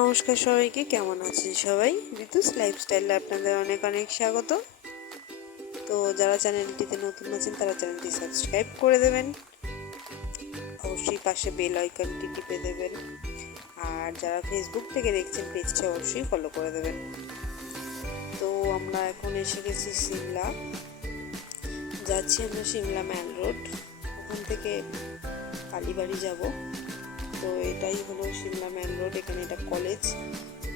নমস্কার সবাইকে, কেমন আছেন সবাই? ঋতুস লাইফস্টাইলে আপনাদের অনেক অনেক স্বাগত। তো যারা চ্যানেলটিতে নতুন আছেন তারা চ্যানেলটি সাবস্ক্রাইব করে দেবেন, অবশ্যই পাশে বেল আইকনটি টিপে দেবেন, আর যারা ফেসবুক থেকে দেখছেন পেজটা অবশ্যই ফলো করে দেবেন। তো আমরা এখন এসে গেছি সিমলা, যাচ্ছি আমরা সিমলা ম্যাল রোড, ওখান থেকে কালীবাড়ি যাব। তো এটাই হলো সিমলা ম্যাল রোড। এখানে এটা কলেজ,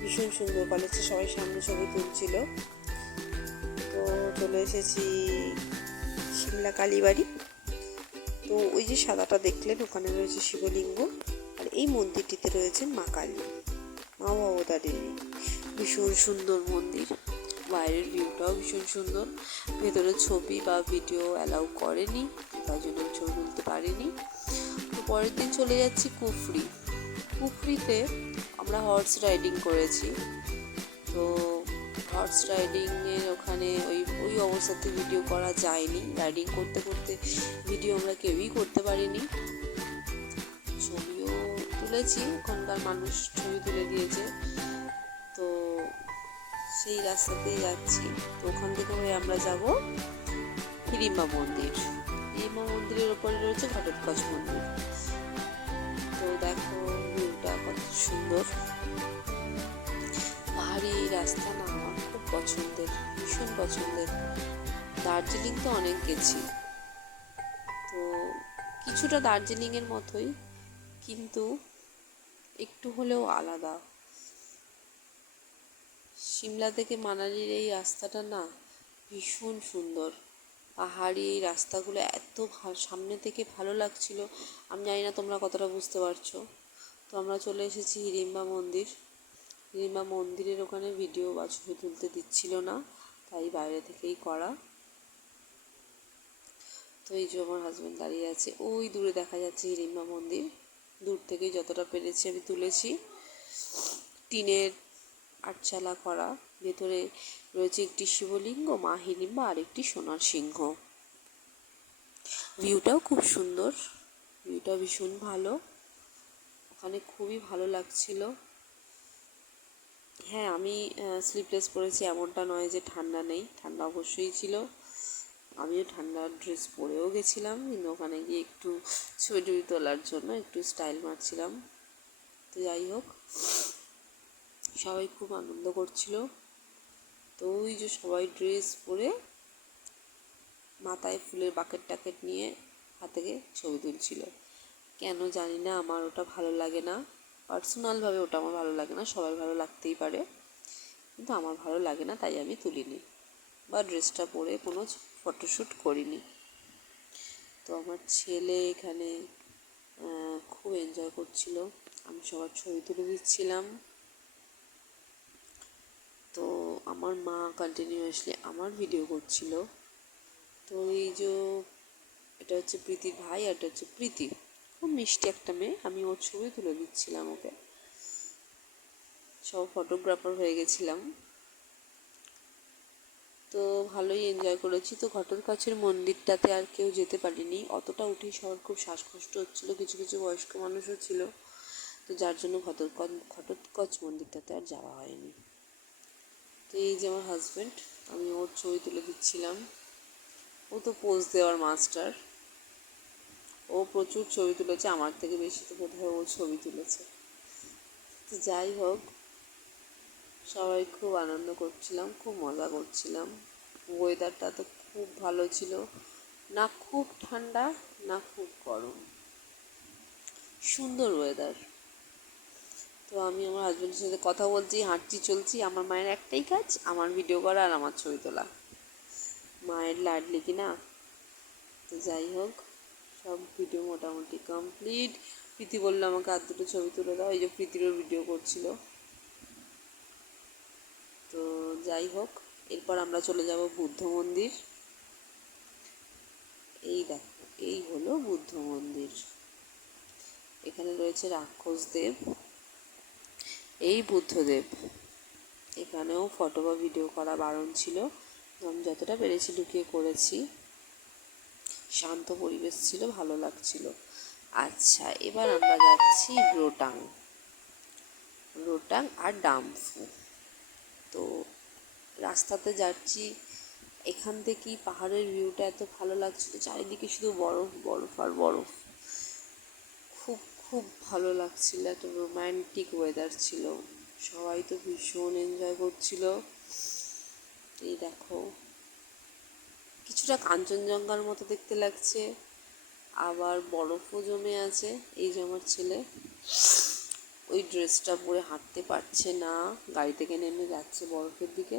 ভীষণ সুন্দর কলেজে সবাই সামনে ছবি তুলছিল। তো চলে এসেছি সিমলা কালীবাড়ি। তো ওই যে সাদাটা দেখলেন, ওখানে রয়েছে শিবলিঙ্গ, আর এই মন্দিরটিতে রয়েছেন মা কালী, মা ভবতারিণী। ভীষণ সুন্দর মন্দির, বাইরের ভিউটাও ভীষণ সুন্দর। ভেতরে ছবি বা ভিডিও অ্যালাউ করেনি, তাই জন্য ছবি তুলতে পারিনি। তো পরের দিন চলে যাচ্ছি কুফরিতে আমরা হর্স রাইডিং করেছি। তো হর্স রাইডিংয়ের ওখানে ওই অবস্থাতে ভিডিও করা যায়নি। রাইডিং করতে করতে ভিডিও আমরা কেউই করতে পারিনি। ছবিও তুলেছি, ওখানকার মানুষ ছবি তুলে দিয়েছে। তো সেই রাস্তাতেই যাচ্ছি। তো ওখান থেকে হয়ে আমরা যাব হিড়িম্বা মন্দির। হিড়িম্বা মন্দিরের ওপরে রয়েছে ঘটোৎকচ মন্দির। তো দেখো ভিউটা কত সুন্দর। পাহাড়ি রাস্তা না, আমার খুব পছন্দের, ভীষণ পছন্দের। দার্জিলিং তো অনেক গেছি, তো কিছুটা দার্জিলিংয়ের মতোই, কিন্তু একটু হলেও আলাদা। সিমলা থেকে মানালির এই রাস্তাটা না ভীষণ সুন্দর। পাহাড়ি এই রাস্তাগুলো এত সামনে থেকে ভালো লাগছিল, আমি জানি না তোমরা কতটা বুঝতে পারছো। তো আমরা চলে এসেছি হিড়িম্বা মন্দির। হিড়িম্বা মন্দিরের ওখানে ভিডিও বা ছবি তুলতে দিচ্ছিল না, তাই বাইরে থেকেই করা। তো এই যে আমার হাজব্যান্ড দাঁড়িয়ে আছে, ওই দূরে দেখা যাচ্ছে হিড়িম্বা মন্দির। দূর থেকেই যতটা পেরেছি আমি তুলেছি। টিনের আটচালা করা, ভেতরে রয়েছে একটি শিবলিঙ্গ, মা হিড়িম্বা, আর একটি সোনার সিংহ। ভিউটাও খুব সুন্দর, ভিউটা ভীষণ ভালো, ওখানে খুবই ভালো লাগছিল। হ্যাঁ, আমি স্লিপলেস পরেছি, এমনটা নয় যে ঠান্ডা নেই, ঠান্ডা অবশ্যই ছিল। আমিও ঠান্ডার ড্রেস পরেও গেছিলাম, কিন্তু ওখানে গিয়ে একটু ছবি তোলার জন্য একটু স্টাইল মারছিলাম। তো যাই হোক, সবাই খুব আনন্দ করছিল। তো ওই যে সবাই ড্রেস পরে মাথায় ফুলের বাকেট টাকেট নিয়ে হাতে ছবি তুলছিল। কেন জানি না, আমার ওটা ভালো লাগে না, পার্সোনালভাবে ওটা আমার ভালো লাগে না। সবার ভালো লাগতেই পারে, কিন্তু আমার ভালো লাগে না, তাই আমি তুলিনি বা ড্রেসটা পরে কোনো ফটোশ্যুট করিনি। তো আমার ছেলে এখানে খুব এনজয় করছিল, আমি সবার ছবি তুলে দিচ্ছিলাম। তো আমার মা কন্টিনিউয়াসলি আমার ভিডিও করছিল। তো এই যে এটা হচ্ছে প্রীতির ভাই, আর এটা হচ্ছে প্রীতি, খুব মিষ্টি একটা মেয়ে। আমি ওর ছবি তুলে দিচ্ছিলাম ওকে, সব ফটোগ্রাফার হয়ে গেছিলাম। তো ভালোই এনজয় করেছি। তো ঘটোৎকচের মন্দিরটাতে আর কেউ যেতে পারিনি, অতটা উঠেই সবার খুব শ্বাসকষ্ট হচ্ছিলো, কিছু কিছু বয়স্ক মানুষও ছিল। তো যার জন্য ঘটোৎকচ মন্দিরটাতে আর যাওয়া হয়নি। তো এই যে আমার হাজব্যান্ড, আমি ওর ছবি তুলে দিচ্ছিলাম। ও তো পোজ দেওয়ার মাস্টার, ও প্রচুর ছবি তুলেছে, আমার থেকে বেশি তো বোধহয় ও ছবি তুলেছে। তো যাই হোক, সবাই খুব আনন্দ করছিলাম, খুব মজা করছিলাম। ওয়েদারটা তো খুব ভালো ছিল, না খুব ঠান্ডা না খুব গরম, সুন্দর ওয়েদার। তো আমি আমার হাজব্যান্ডের সাথে কথা বলছি, হাঁটছি, চলছি। আমার মায়ের একটাই কাজ, আমার ভিডিও করা আর আমার ছবি তোলা। মায়ের লাডলি কিনা। তো যাই হোক, সব ভিডিও মোটামুটি কমপ্লিট। প্রীতি বললো আমাকে আর দুটো ছবি তুলে দাও, এই যে প্রীতিরও ভিডিও করছিল। তো যাই হোক, এরপর আমরা চলে যাব বুদ্ধ মন্দির। এই দেখো, এই হলো বুদ্ধ মন্দির। এখানে রয়েছে রাক্ষসদেব, এই বুদ্ধদেব। এখানেও ফটো বা ভিডিও করা বারণ ছিল, আমি যতটা পেরেছি লুকিয়ে করেছি। শান্ত পরিবেশ ছিল, ভালো লাগছিল। আচ্ছা, এবার আমরা যাচ্ছি রোটাং। ওরাংওটাং আর ডাম্ফু। তো রাস্তাতে যাচ্ছি, এখান থেকেই পাহাড়ের ভিউটা এত ভালো লাগছিল, চারিদিকে শুধু বরফ বরফ আর বরফ। খুব খুব ভালো লাগছিল, একটা রোম্যান্টিক ওয়েদার ছিল, সবাই তো ভীষণ এনজয় করছিল। এই দেখো, কিছুটা কাঞ্চনজঙ্ঘার মতো দেখতে লাগছে, আবার বরফও জমে আছে। এই যে আমার ছেলে, ওই ড্রেসটা পরে হাঁটতে পারছে না, গাড়ি থেকে নেমে যাচ্ছে বরফের দিকে।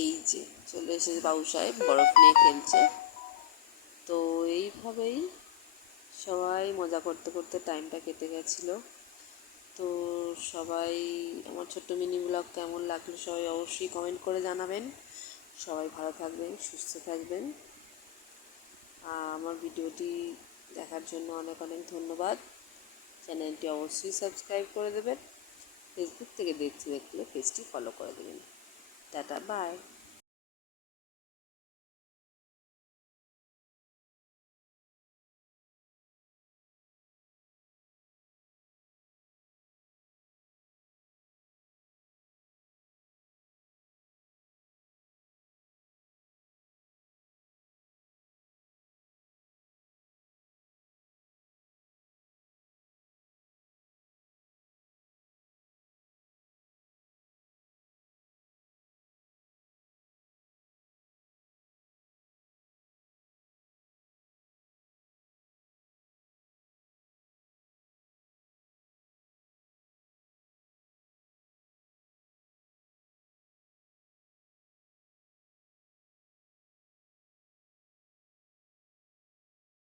এই যে চলে এসেছে বাবু সাহেব, বরফ নিয়ে খেলছে। তো এইভাবেই সবাই মজা করতে করতে টাইমটা কেটে গেছিলো। তো সবাই, আমার ছোট্ট মিনি ব্লগ কেমন লাগলো সবাই অবশ্যই কমেন্ট করে জানাবেন। সবাই ভালো থাকবেন, সুস্থ থাকবেন। আমার ভিডিওটি দেখার জন্য অনেক অনেক ধন্যবাদ। চ্যানেলটি অবশ্যই সাবস্ক্রাইব করে দেবেন। ফেসবুক থেকে দেখলে পেজটি ফলো করে দেবেন। Tata, by.